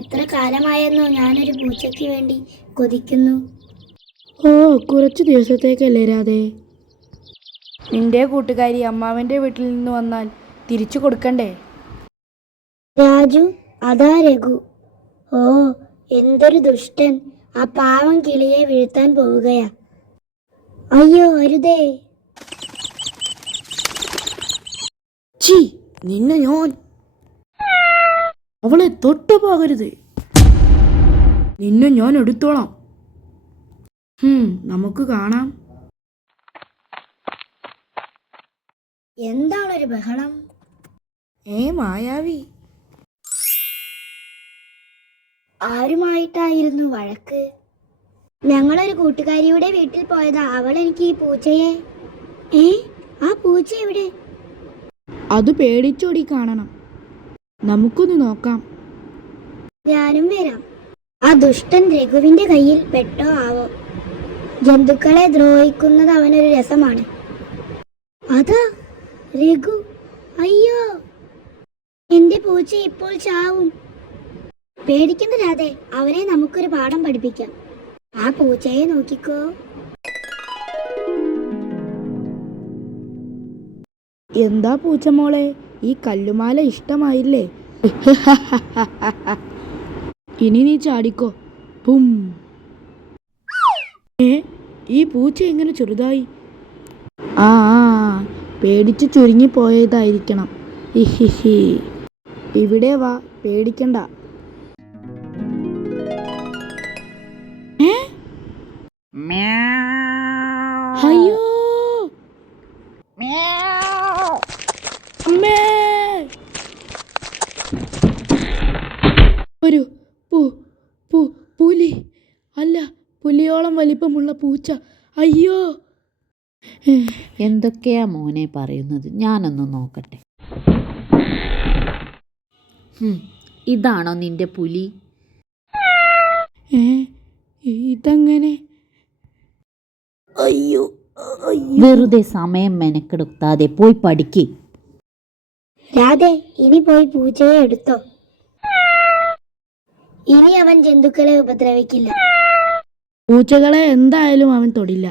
എത്ര കാലമായെന്നോ ഞാനൊരു പൂച്ചയ്ക്ക് വേണ്ടി കൊതിക്കുന്നു. ഓ കുറച്ച് ദിവസത്തേക്കല്ലേ രാധേ. നിന്റെ കൂട്ടുകാരി അമ്മാവന്റെ വീട്ടിൽ നിന്ന് വന്നാൽ തിരിച്ചു കൊടുക്കണ്ടേ? രാജു അതാ രഘു. ഓ എന്തൊരു ദുഷ്ടൻ. ആ പാവം കിളിയെ വീഴ്ത്താൻ പോവുകയാ. അയ്യോ അരുതേ. ചി നിന്നെ ഞാൻ അവളെ തൊട്ടു പോകരുത് നിന്നെ ഞാൻ എടുത്തോളാം. നമുക്ക് കാണാം. എന്താണൊരു ബഹളം? ഏ മായാവി. ആരുമായിട്ടായിരുന്നു വഴക്ക്? ഞങ്ങളൊരു കൂട്ടുകാരിയുടെ വീട്ടിൽ പോയതാ അവൾ എനിക്ക് ഈ പൂച്ചയെ. ഏ ആ പൂച്ച എവിടെ? അത് പേടിച്ചോടി കാണണം. നമുക്കൊന്ന് നോക്കാം. ഞാനും വരാം. ആ ദുഷ്ടൻ രഘുവിന്റെ കയ്യിൽ പെട്ടോ ആവോ? ജന്തുക്കളെ ദ്രോഹിക്കുന്നത് അവനൊരു രസമാണ്. അതാ രഘു അയ്യോ. എന്റെ പൂച്ച ഇപ്പോൾ ചാവും. പേടിക്കണ്ട രാധെ അവനെ നമുക്കൊരു പാഠം പഠിപ്പിക്കാം. ആ പൂച്ചയെ നോക്കിക്കോ. എന്താ പൂച്ചമോളെ ഈ കല്ലുമാല ഇഷ്ടമായില്ലേ? ഇനി നീ ചാടിക്കോ. പും. ഏ ഈ പൂച്ച എങ്ങനെ ചെറുതായി? ആ പേടിച്ച് ചുരുങ്ങി പോയതായിരിക്കണം. ഇഹിഹി ഇവിടെ വാ പേടിക്കണ്ട? അയ്യോ. ഒരു പു പു പുലി. അല്ല പുലിയോളം വലിപ്പമുള്ള പൂച്ച. അയ്യോ. എന്തൊക്കെയാ മോനെ പറയുന്നത്? ഞാനൊന്ന് നോക്കട്ടെ. ഇതാണോ നിന്റെ പുലി? ഇതങ്ങനെ? അയ്യോ അയ്യോ. വെറുതെ സമയം മെനക്കെടുത്താതെ പോയി പഠിക്ക്. രാധേ ഇനി പോയി പൂജയെ എടുത്തോ. ഇനി അവൻ ജന്തുക്കളെ ഉപദ്രവിക്കില്ല. പൂച്ചകളെ എന്തായാലും അവൻ തൊടില്ല.